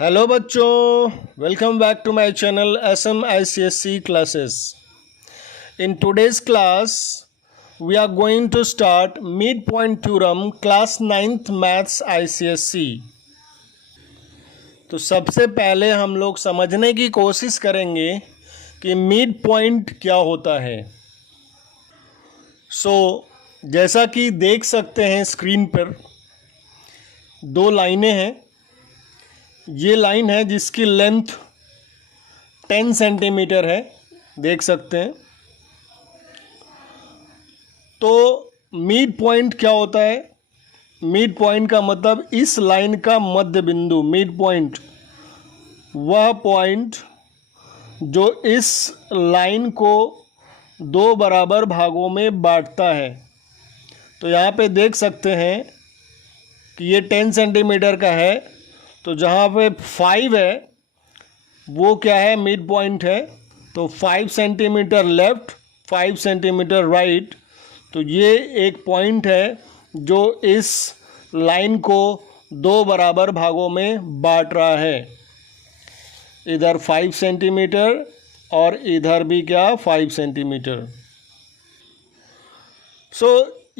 Hello बच्चों, welcome back to my channel SMICSE classes. In today's class, we are going to start midpoint theorem class 9th maths ICSE. तो सबसे पहले हम लोग समझने की कोशिश करेंगे कि मिड पॉइंट क्या होता है. जैसा कि देख सकते हैं स्क्रीन पर दो लाइनें हैं. ये लाइन है जिसकी लेंथ 10 सेंटीमीटर है, देख सकते हैं. तो मिड पॉइंट क्या होता है? मिड पॉइंट का मतलब इस लाइन का मध्य बिंदु. मिड पॉइंट वह पॉइंट जो इस लाइन को दो बराबर भागों में बांटता है. तो यहाँ पे देख सकते हैं कि ये 10 सेंटीमीटर का है. तो जहाँ पे 5 है वो क्या है? मिड पॉइंट है. तो 5 सेंटीमीटर लेफ़्ट, 5 सेंटीमीटर राइट. तो ये एक पॉइंट है जो इस लाइन को दो बराबर भागों में बांट रहा है. इधर 5 सेंटीमीटर और इधर भी क्या? 5 सेंटीमीटर.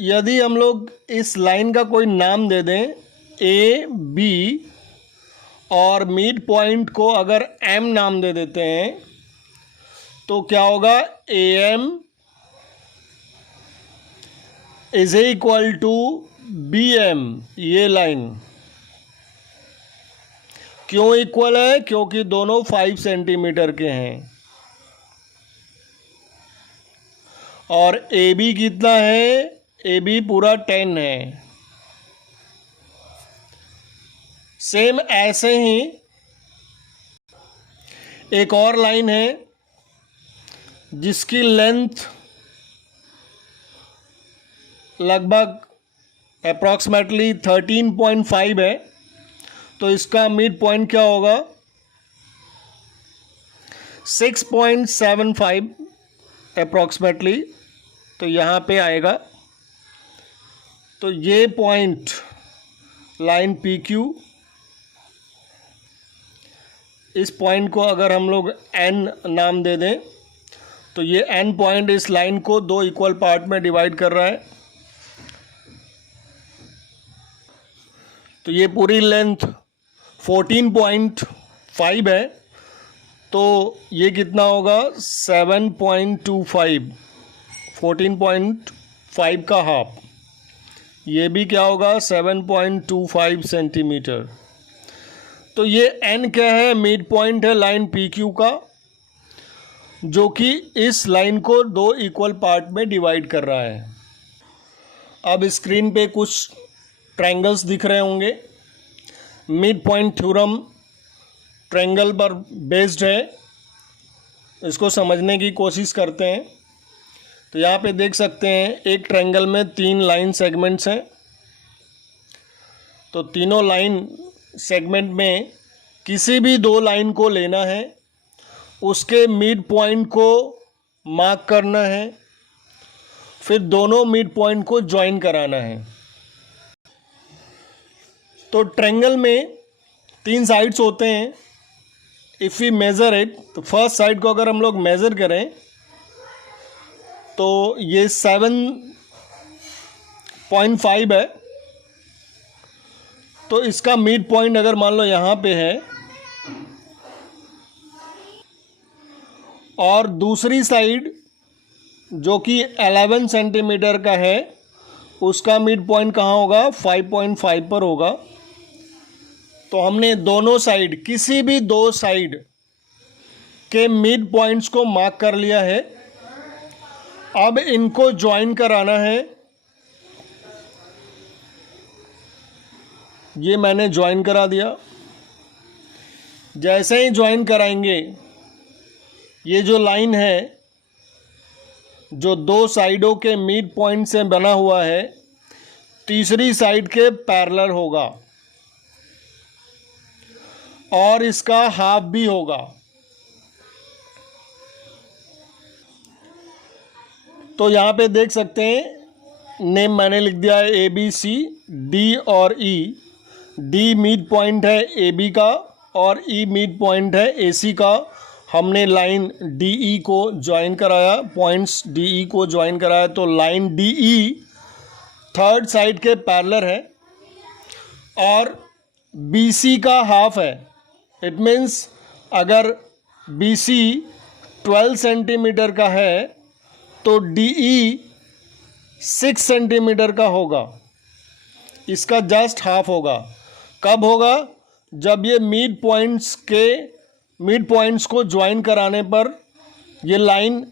यदि हम लोग इस लाइन का कोई नाम दे दें ए बी और मिड पॉइंट को अगर एम नाम दे देते हैं तो क्या होगा? A M is equal to B M. ये लाइन क्यों इक्वल है? क्योंकि दोनों 5 सेंटीमीटर के हैं. और ए बी कितना है? ए बी पूरा 10 है. सेम ऐसे ही एक और लाइन है जिसकी लेंथ लगभग अप्रॉक्सीमेटली 13.5 है. तो इसका मिड पॉइंट क्या होगा? 6.75 अप्रॉक्सीमेटली. तो यहाँ पे आएगा. तो ये पॉइंट लाइन पी क्यू, इस पॉइंट को अगर हम लोग एन नाम दे दें तो ये एन पॉइंट इस लाइन को दो इक्वल पार्ट में डिवाइड कर रहा है. तो ये पूरी लेंथ 14.5 है. तो ये कितना होगा? 7.25. 14.5 का हाफ. ये भी क्या होगा? 7.25 सेंटीमीटर. तो ये एन क्या है? मिड पॉइंट है लाइन पी क्यू का, जो कि इस लाइन को दो इक्वल पार्ट में डिवाइड कर रहा है. अब स्क्रीन पे कुछ ट्रायंगल्स दिख रहे होंगे. मिड पॉइंट थ्योरम ट्रायंगल पर बेस्ड है. इसको समझने की कोशिश करते हैं. तो यहाँ पे देख सकते हैं एक ट्रायंगल में 3 लाइन सेगमेंट्स हैं. तो तीनों लाइन सेगमेंट में किसी भी दो लाइन को लेना है, उसके मिड पॉइंट को मार्क करना है, फिर दोनों मिड पॉइंट को ज्वाइन कराना है. तो ट्रायंगल में 3 साइड्स होते हैं. इफ़ वी मेज़र इट, तो फर्स्ट साइड को अगर हम लोग मेज़र करें तो ये 7.5 है. तो इसका मिड पॉइंट अगर मान लो यहाँ पे है, और दूसरी साइड जो कि 11 सेंटीमीटर का है, उसका मिड पॉइंट कहाँ होगा? 5.5 पर होगा. तो हमने दोनों साइड, किसी भी दो साइड के मिड पॉइंट्स को मार्क कर लिया है. अब इनको ज्वाइन कराना है. ये मैंने ज्वाइन करा दिया. जैसे ही ज्वाइन कराएंगे, ये जो लाइन है जो दो साइडों के मिड पॉइंट से बना हुआ है, तीसरी साइड के पैरेलल होगा और इसका हाफ भी होगा. तो यहाँ पे देख सकते हैं नेम मैंने लिख दिया है A B C D और E. डी मिड पॉइंट है ए बी का और ई मिड पॉइंट है AC का। हमने लाइन DE को ज्वाइन कराया, पॉइंट्स DE को ज्वाइन कराया, तो लाइन DE थर्ड साइड के पैरेलल है और BC का हाफ है। इट मीन्स अगर BC 12 सेंटीमीटर का है तो DE 6 सेंटीमीटर का होगा, इसका जस्ट हाफ होगा। कब होगा? जब ये मिड पॉइंट्स को ज्वाइन कराने पर ये लाइन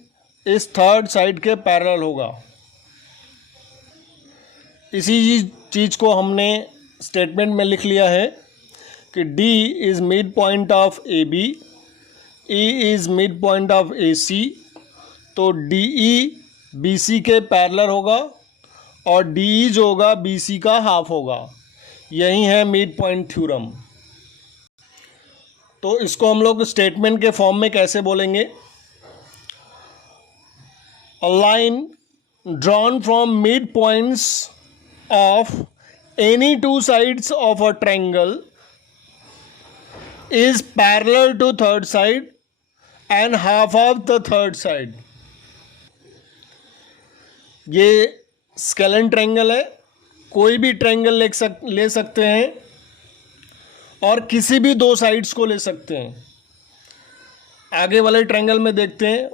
इस थर्ड साइड के पैरेलल होगा। इसी चीज़ को हमने स्टेटमेंट में लिख लिया है कि D is mid point of AB, E is mid point of AC, तो DE BC के पैरेलल होगा और DE जो होगा BC का हाफ होगा। यही है मिड पॉइंट थ्योरम। तो इसको हम लोग स्टेटमेंट के फॉर्म में कैसे बोलेंगे? A line drawn from mid points of any two sides of a triangle is parallel to third side and half of the third side. ये स्केलन ट्रायंगल है, कोई भी ट्रायंगल ले सकते हैं और किसी भी दो साइड्स को ले सकते हैं। आगे वाले ट्रायंगल में देखते हैं।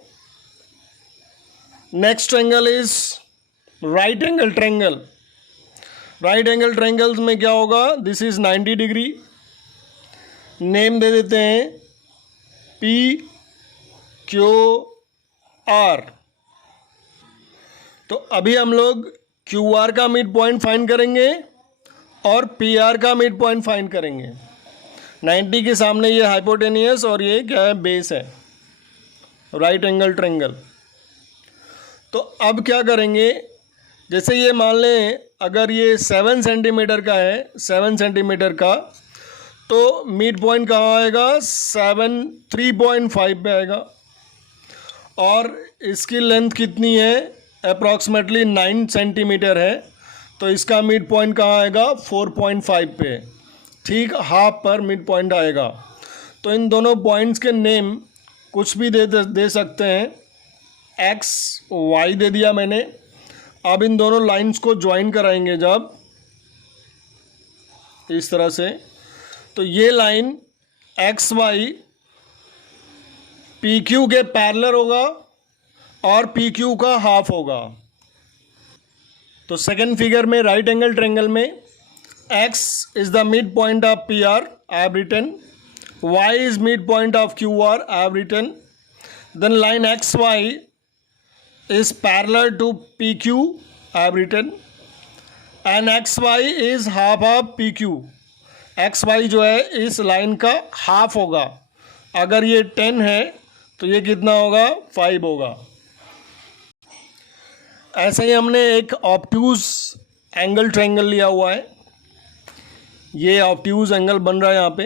Next triangle is right angle triangle. Right angle triangles में क्या होगा? This is 90 degree. नेम दे देते हैं PQR। तो अभी हम लोग QR का मिड पॉइंट फाइंड करेंगे और PR का मिड पॉइंट फाइंड करेंगे। 90 के सामने ये हाइपोटेनियस और ये क्या है? बेस है, राइट एंगल ट्रायंगल। तो अब क्या करेंगे? जैसे ये मान लें अगर ये 7 सेंटीमीटर का है, 7 सेंटीमीटर का, तो मिड पॉइंट कहाँ आएगा? 3.5 पे आएगा। और इसकी लेंथ कितनी है? अप्रॉक्सीमेटली 9 सेंटीमीटर है, तो इसका मिड पॉइंट कहाँ आएगा? 4.5 पे, ठीक हाफ पर मिड पॉइंट आएगा। तो इन दोनों पॉइंट्स के नेम कुछ भी दे सकते हैं। X Y दे दिया मैंने। अब इन दोनों लाइंस को ज्वाइन कराएंगे जब इस तरह से, तो ये लाइन XY PQ के पैरेलल होगा और PQ का हाफ होगा। तो सेकंड फिगर में राइट एंगल ट्रायंगल में X is the midpoint of PR, I have written. Y is midpoint of QR, I have written. Then line XY is parallel to PQ, I have written. And XY is half of PQ. XY जो है इस line का half होगा। अगर ये 10 है तो ये कितना होगा? 5 होगा। ऐसे ही हमने एक ऑब्ट्यूज एंगल ट्रायंगल लिया हुआ है। ये ऑब्ट्यूज एंगल बन रहा है यहाँ पे।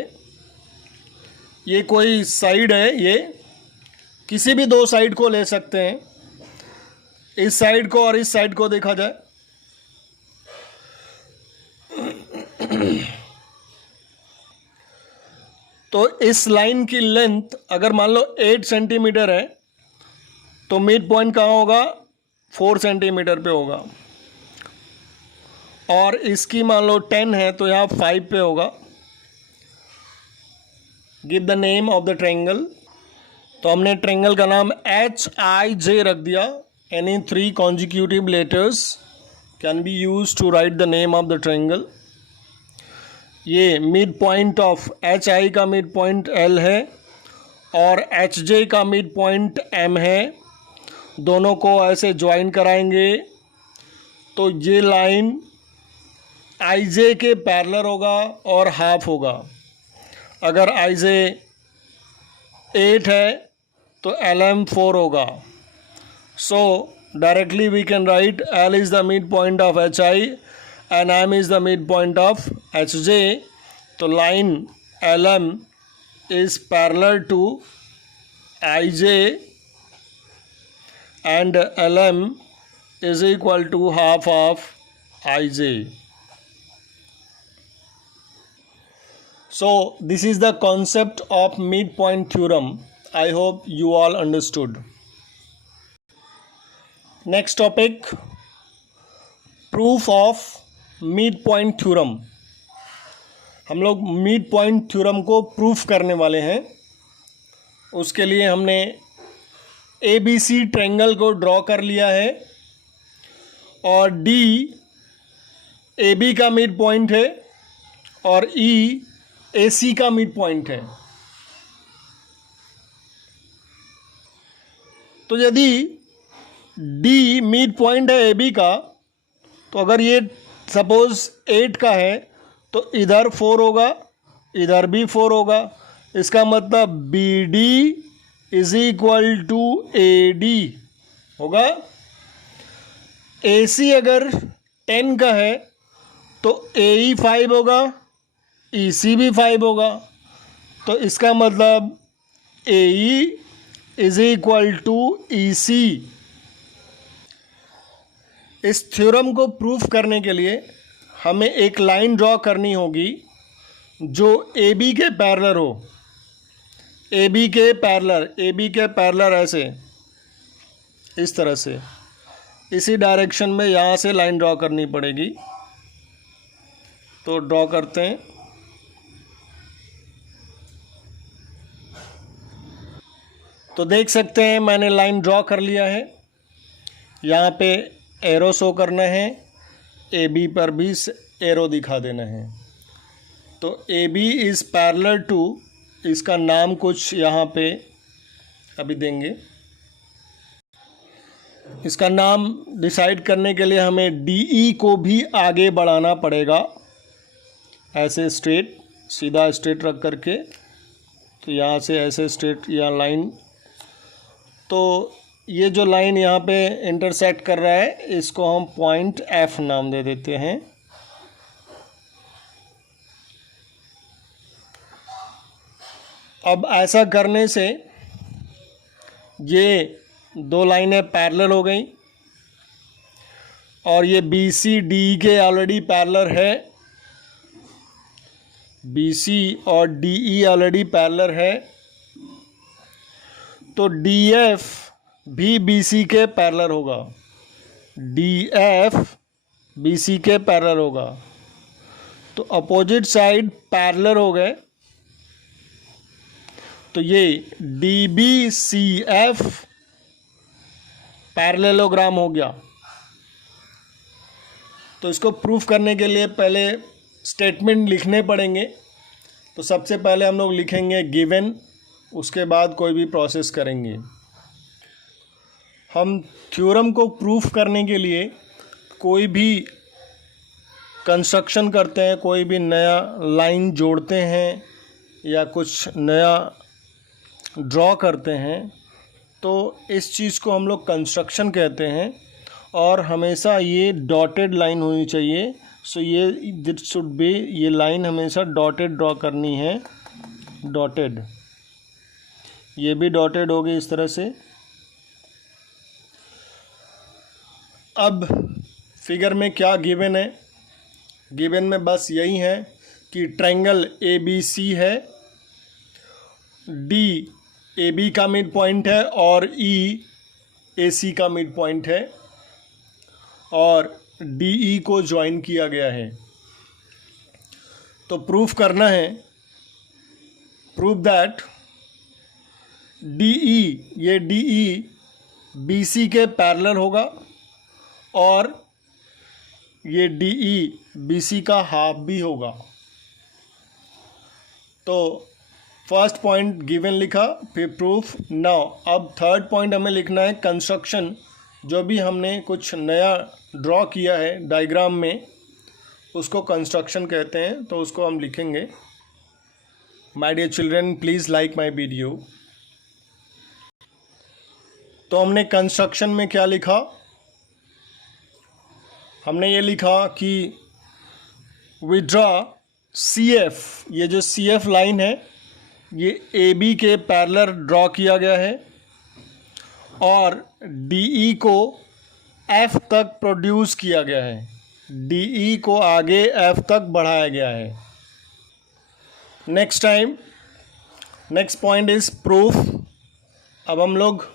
ये कोई साइड है, ये किसी भी दो साइड को ले सकते हैं। इस साइड को और इस साइड को देखा जाए तो इस लाइन की लेंथ अगर मान लो 8 सेंटीमीटर है तो मिड पॉइंट कहाँ होगा? 4 सेंटीमीटर पे होगा। और इसकी मान लो 10 है तो यहाँ 5 पे होगा। Give the name of the triangle. तो हमने ट्रायंगल का नाम HIJ रख दिया। Any 3 consecutive letters can be use to write the name of the triangle. ये मिड पॉइंट ऑफ HI का मिड पॉइंट L है और HJ का मिड पॉइंट M है। दोनों को ऐसे ज्वाइन कराएंगे तो ये लाइन IJ के पैरेलल होगा और हाफ होगा। अगर IJ 8 है तो LM 4 होगा। So directly we can write L is the mid point of HI and M is the mid point of HJ। तो line LM is parallel to IJ and LM is equal to half of IJ. So this is the concept of midpoint theorem. I hope you all understood. Next topic, proof of midpoint theorem. हम लोग midpoint theorem को proof करने वाले हैं. उसके लिए हमने ABC triangle को ड्रॉ कर लिया है और D AB का मिड पॉइंट है और E AC का मिड पॉइंट है. तो यदि D मिड पॉइंट है AB का, तो अगर ये सपोज 8 का है तो इधर 4 होगा, इधर भी 4 होगा. इसका मतलब BD is equal to AD होगा. AC अगर 10 का है तो AE 5 होगा, EC भी 5 होगा. तो इसका मतलब AE is equal to EC. इस थ्योरम को प्रूफ करने के लिए हमें एक लाइन ड्रॉ करनी होगी जो AB के पैरेलल हो. AB के पैरेलल ऐसे, इस तरह से, इसी डायरेक्शन में यहाँ से लाइन ड्रॉ करनी पड़ेगी. तो ड्रॉ करते हैं. तो देख सकते हैं मैंने लाइन ड्रॉ कर लिया है. यहाँ पे एरो शो करना है, AB पर भी एरो दिखा देना है. तो AB इज़ पैरेलल टू, इसका नाम कुछ यहाँ पे अभी देंगे. इसका नाम डिसाइड करने के लिए हमें DE को भी आगे बढ़ाना पड़ेगा. ऐसे स्ट्रेट, सीधा स्ट्रेट रख करके, तो यहाँ से ऐसे स्ट्रेट या लाइन. तो ये जो लाइन यहाँ पे इंटरसेक्ट कर रहा है इसको हम पॉइंट F नाम दे देते हैं. अब ऐसा करने से ये दो लाइनें पैरेलल हो गई और ये BC DE के ऑलरेडी पैरेलल है. BC और DE ऑलरेडी पैरेलल है. तो DF भी BC के पैरेलल होगा. DF BC के पैरेलल होगा. तो अपोजिट साइड पैरेलल हो गए. तो ये DBCF पैरेललोग्राम हो गया. तो इसको प्रूफ करने के लिए पहले स्टेटमेंट लिखने पड़ेंगे. तो सबसे पहले हम लोग लिखेंगे गिवन, उसके बाद कोई भी प्रोसेस करेंगे. हम थ्योरम को प्रूफ करने के लिए कोई भी कंस्ट्रक्शन करते हैं, कोई भी नया लाइन जोड़ते हैं या कुछ नया ड्रॉ करते हैं, तो इस चीज़ को हम लोग कंस्ट्रक्शन कहते हैं. और हमेशा ये डॉटेड लाइन होनी चाहिए. सो ये दिट शुड बी, ये लाइन हमेशा डॉटेड ड्रॉ करनी है. डॉटेड, ये भी डॉटेड होगी इस तरह से. अब फिगर में क्या गिवन है? गिवन में बस यही है कि ट्रायंगल ABC है, D AB का मिड पॉइंट है और E AC का मिड पॉइंट है और DE को ज्वाइन किया गया है. तो प्रूफ करना है, प्रूफ दैट DE, ये DE BC के पैरेलल होगा और ये DE BC का हाफ भी होगा. तो फर्स्ट पॉइंट गिवन लिखा, फिर प्रूफ. नाउ अब थर्ड पॉइंट हमें लिखना है कंस्ट्रक्शन. जो भी हमने कुछ नया ड्रॉ किया है डायग्राम में, उसको कंस्ट्रक्शन कहते हैं. तो उसको हम लिखेंगे. My dear children, please like my video. तो हमने कंस्ट्रक्शन में क्या लिखा? हमने ये लिखा कि वी ड्रा CF, ये जो CF लाइन है ये AB के पैरेलल ड्रॉ किया गया है और DE को F तक प्रोड्यूस किया गया है. DE को आगे F तक बढ़ाया गया है. Next point is proof. अब हम लोग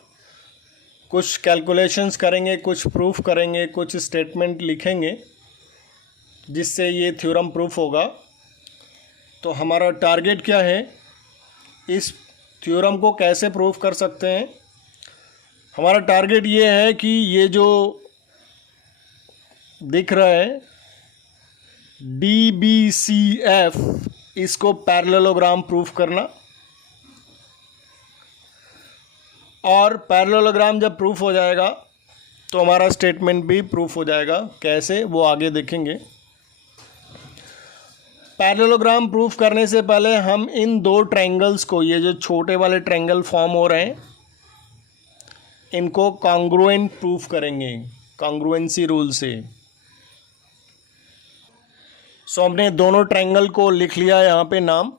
कुछ कैलकुलेशंस करेंगे, कुछ प्रूफ करेंगे, कुछ स्टेटमेंट लिखेंगे जिससे ये थ्योरम प्रूफ होगा। तो हमारा टारगेट क्या है, इस थ्योरम को कैसे प्रूफ कर सकते हैं। हमारा टारगेट ये है कि ये जो दिख रहा है DBCF, इसको पैरेललोग्राम प्रूफ करना। और पैरेललोग्राम जब प्रूफ हो जाएगा तो हमारा स्टेटमेंट भी प्रूफ हो जाएगा। कैसे, वो आगे देखेंगे। पैरेललोग्राम प्रूफ करने से पहले हम इन दो ट्रायंगल्स को, ये जो छोटे वाले ट्रायंगल फॉर्म हो रहे हैं, इनको कॉन्ग्रुएंट प्रूफ करेंगे कॉन्ग्रुएंसी रूल से। सो हमने दोनों ट्रायंगल को लिख लिया है यहाँ पे नाम।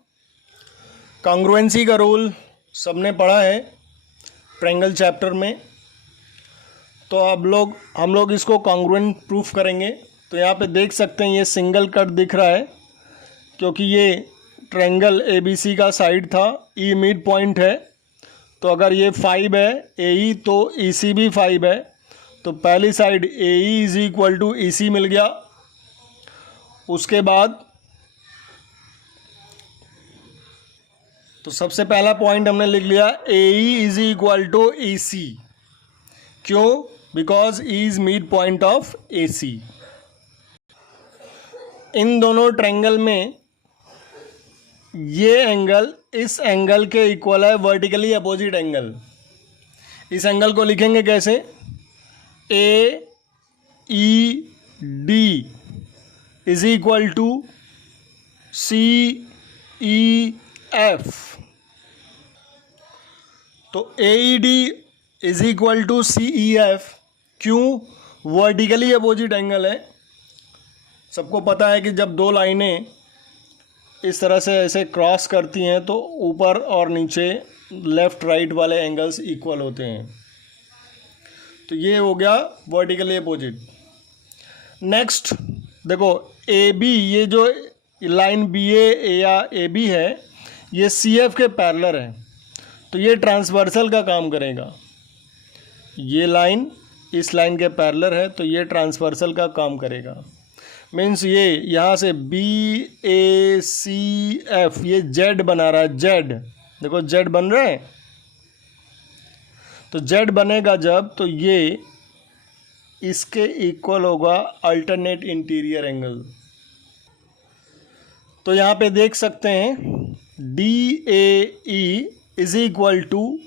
कॉन्ग्रुएंसी का रूल सबने पढ़ा है ट्रायंगल चैप्टर में। तो अब हम लोग इसको कॉन्ग्रुएंट प्रूफ करेंगे। तो यहाँ पे देख सकते हैं ये सिंगल कट दिख रहा है क्योंकि ये ट्रायंगल ABC का साइड था, E मिड पॉइंट है। तो अगर ये 5 है AE, तो EC भी 5 है। तो पहली side AE is equal to EC मिल गया। उसके बाद तो सबसे पहला पॉइंट हमने लिख लिया AE is equal to EC। क्यों? Because E is mid point of AC। इन दोनों ट्रायंगल में ये एंगल इस एंगल के इक्वल है, वर्टिकली अपोजिट एंगल। इस एंगल को लिखेंगे कैसे, AED is equal to CEF। तो AED is equal to CEF। क्यों? वर्टिकली अपोजिट एंगल है। सबको पता है कि जब दो लाइनें इस तरह से ऐसे क्रॉस करती हैं तो ऊपर और नीचे लेफ़्ट राइट वाले एंगल्स इक्वल होते हैं। तो ये हो गया वर्टिकली अपोजिट। नेक्स्ट देखो AB, ये जो लाइन BA या AB है, ये CF के पैरेलल है। तो ये ट्रांसवर्सल का काम करेगा। ये लाइन इस लाइन के पैरेलल है तो ये ट्रांसवर्सल का काम करेगा। मीन्स ये यहाँ से BACF, ये Z बना रहा है। Z देखो, Z बन रहा है। तो Z बनेगा जब, तो ये इसके इक्वल होगा अल्टरनेट इंटीरियर एंगल। तो यहाँ पे देख सकते हैं DAE is equal to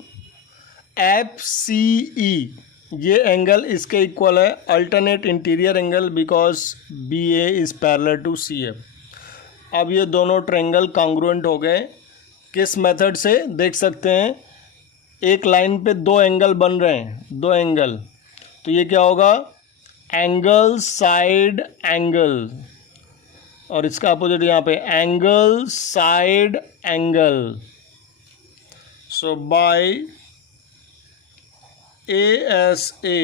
FCE। ये एंगल इसके इक्वल है alternate interior angle, because BA is parallel to CF। अब ये दोनों ट्रायंगल कॉन्ग्रुएंट हो गए। किस मेथड से देख सकते हैं, एक लाइन पे दो एंगल बन रहे हैं, दो एंगल। तो ये क्या होगा, एंगल साइड एंगल, और इसका अपोजिट यहाँ पे angle side angle. So bye ASA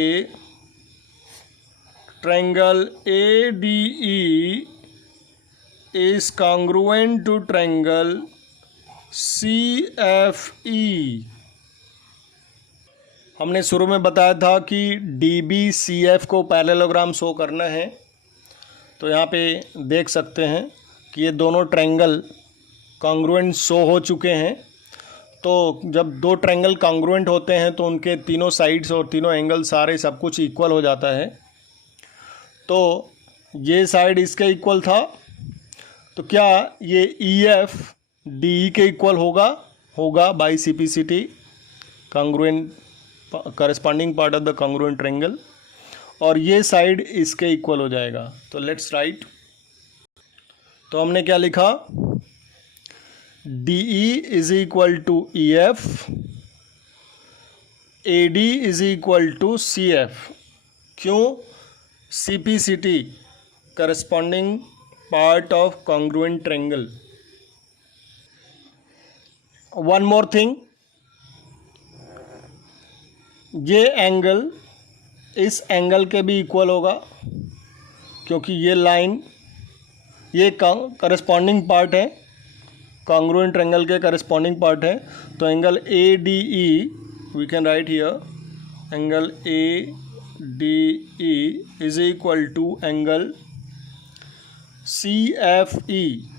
triangle ADE is congruent to triangle CFE। हमने शुरू में बताया था कि DBCF को पैरेललोग्राम शो करना है। तो यहाँ पे देख सकते हैं कि ये दोनों ट्रायंगल कॉन्ग्रुएंट शो हो चुके हैं। तो जब दो ट्रायंगल कॉन्ग्रुएंट होते हैं तो उनके तीनों साइड्स और तीनों एंगल सारे सब कुछ इक्वल हो जाता है। तो ये साइड इसके इक्वल था, तो क्या ये EF DE के इक्वल होगा by CPCT, congruent corresponding part of the congruent triangle, और ये साइड इसके इक्वल हो जाएगा। तो लेट्स राइट। तो हमने क्या लिखा, DE is equal to EF, AD is equal to CF। क्यों? CPCT corresponding part of congruent triangle. One more thing, ये एंगल इस एंगल के भी इक्वल होगा क्योंकि ये लाइन ये करस्पॉन्डिंग पार्ट है। कॉन्ग्रुएंट ट्रायंगल के करस्पॉन्डिंग पार्ट है। तो angle A D E we can write here, angle A D E is equal to angle C F E,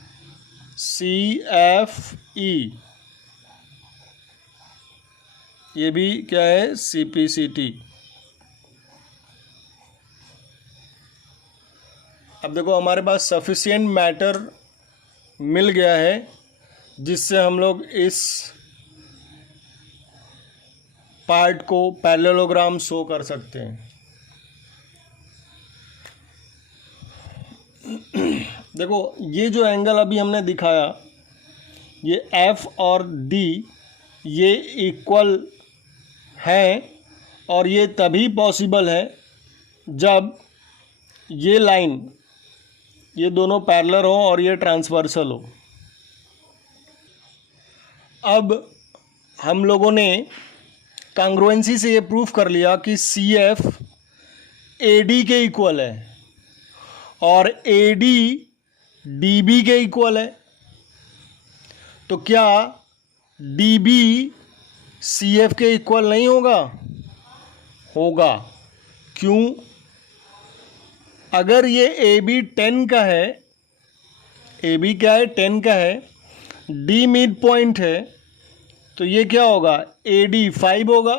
C F E, ये भी क्या है, सी पी सी टी। अब देखो हमारे पास सफिशिएंट मैटर मिल गया है जिससे हम लोग इस पार्ट को पैरेललोग्राम शो कर सकते हैं। देखो ये जो एंगल अभी हमने दिखाया, ये एफ और डी ये इक्वल है, और ये तभी पॉसिबल है जब ये लाइन, ये दोनों पैरेलल हो और ये ट्रांसवर्सल हो। अब हम लोगों ने कॉन्ग्रुएंसी से ये प्रूफ कर लिया कि सी एफ ए डी के इक्वल है और ए डी डी बी के इक्वल है। तो क्या डी बी सी एफ के इक्वल नहीं होगा? होगा। क्यों? अगर ये ए बी 10 का है, ए बी क्या है, 10 का है, डी मिड पॉइंट है, तो ये क्या होगा, ए डी 5 होगा,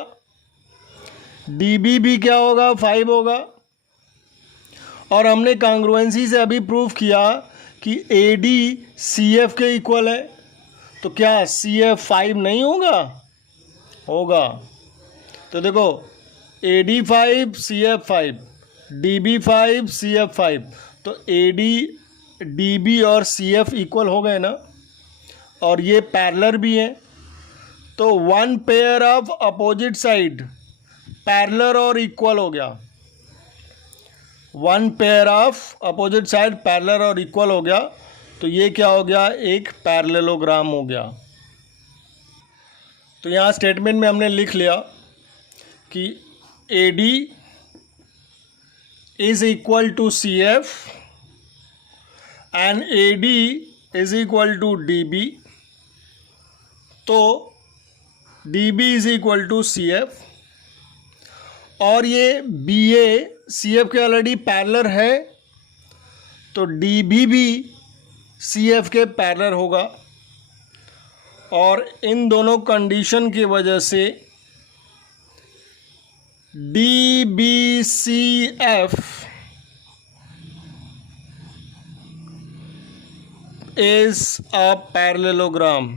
डी बी भी क्या होगा, 5 होगा। और हमने कॉन्ग्रुएंसी से अभी प्रूफ किया कि ए डी सी एफ के इक्वल है, तो क्या सी एफ 5 नहीं होगा? होगा। तो देखो A D 5 C F 5, D B 5 C F 5, तो ए डी डी बी और सी एफ इक्वल हो गए ना, और ये पैरेलल भी है। तो one pair of opposite side parallel और इक्वल हो गया, one pair of opposite side parallel और इक्वल हो गया। तो ये क्या हो गया, एक पैरेललोग्राम हो गया। तो यहाँ स्टेटमेंट में हमने लिख लिया कि A D is equal to C F and A D is equal to D B. तो D B is equal to C F, और ये बी ए सी एफ के ऑलरेडी पैरेलल है, तो डी बी भी सी एफ के parallel होगा। और इन दोनों कंडीशन की वजह से D B C F is a parallelogram.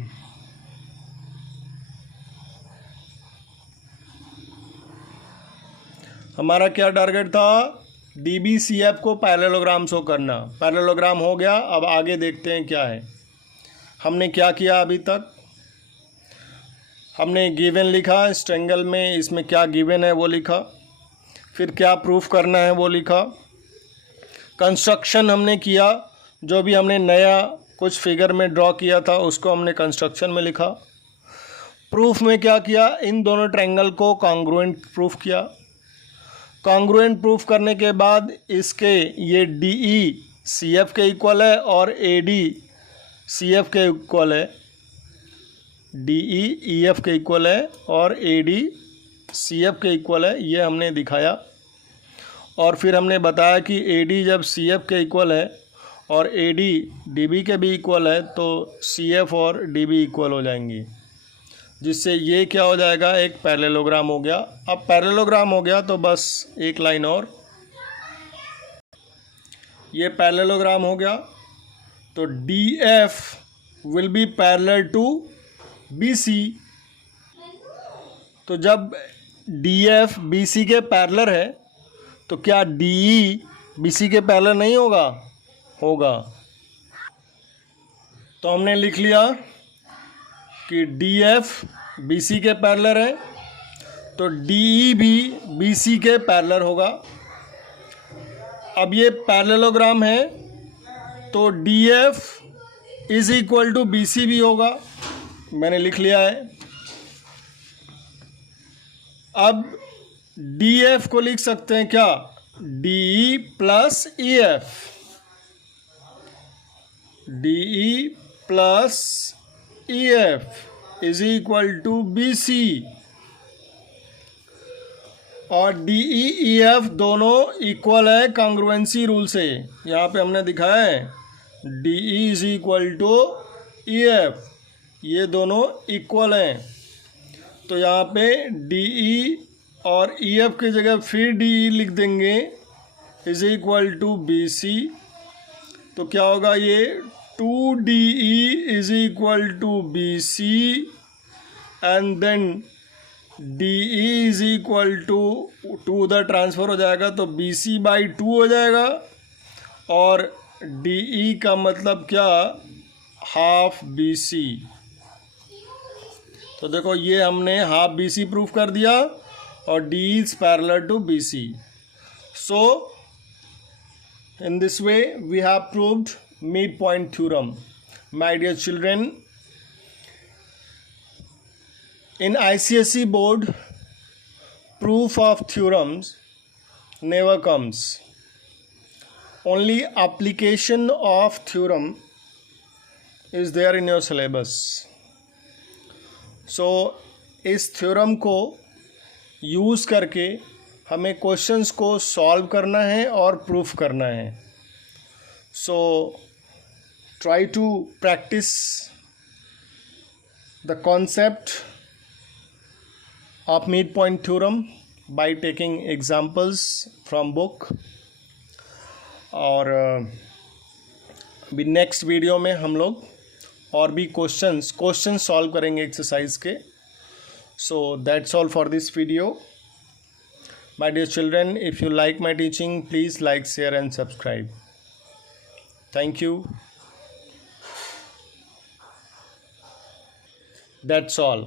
हमारा क्या टारगेट था, डी बी सी एफ को पैरेललोग्राम शो करना। पैरेललोग्राम हो गया। अब आगे देखते हैं क्या है। हमने क्या किया अभी तक, हमने गिवन लिखा इस ट्रायंगल में, इसमें क्या गिवन है वो लिखा, फिर क्या प्रूफ करना है वो लिखा, कंस्ट्रक्शन हमने किया, जो भी हमने नया कुछ फिगर में ड्रॉ किया था उसको हमने कंस्ट्रक्शन में लिखा। प्रूफ में क्या किया, इन दोनों ट्रायंगल को कॉन्ग्रुएंट प्रूफ किया। कॉन्ग्रुएंट प्रूफ करने के बाद इसके ये डी ई सी एफ के इक्वल है और ए डी सी एफ के इक्वल है, डी ई एफ के इक्वल है और ए डी सी एफ के इक्वल है, ये हमने दिखाया। और फिर हमने बताया कि ए डी जब सी एफ के इक्वल है और ए डी डी बी के भी इक्वल है, तो सी एफ और डी बी इक्वल हो जाएंगी, जिससे ये क्या हो जाएगा, एक पैरेललोग्राम हो गया। अब पैरेललोग्राम हो गया तो बस एक लाइन और, ये पैरेललोग्राम हो गया। तो D F will be parallel to B C. तो जब डी एफ बी सी के पैरेलल है, तो क्या डी ई बी सी के पैरेलल नहीं होगा? होगा। तो हमने लिख लिया कि डी एफ बी सी के पैरेलल है, तो डी ई भी बी सी के पैरेलल होगा। अब ये पैरेललोग्राम है, तो D F is equal to B C भी होगा, मैंने लिख लिया है। अब डी एफ को लिख सकते हैं क्या, D E plus E F, D E plus E F is equal to B C, और डी ई ई एफ दोनों इक्वल है कॉन्ग्रुएंसी रूल से। यहाँ पे हमने दिखाया है D E is equal to E F, ये दोनों इक्वल हैं। तो यहाँ पे डी ई और ई एफ की जगह फिर डी ई लिख देंगे is equal to B C. तो क्या होगा ये, two D E is equal to B C and then D E is equal to उधर ट्रांसफ़र हो जाएगा तो बी सी बाई टू हो जाएगा, और डी ई का मतलब क्या, हाफ बी सी। तो देखो ये हमने हाफ बी सी प्रूफ कर दिया, और D is parallel to B C. So in this way we have proved midpoint theorem. My dear children, in ICSE board, proof of theorems never comes. Only application of theorem is there in your syllabus. So इस theorem को use करके हमें questions को solve करना है और proof करना है। So try to practise the concept of mid point theorem by taking examples from book. और अभी नेक्स्ट वीडियो में हम लोग और भी क्वेश्चन सॉल्व करेंगे एक्सरसाइज के। So that's all for this video. My dear children, if you like my teaching, please like, share and subscribe. Thank you. That's all.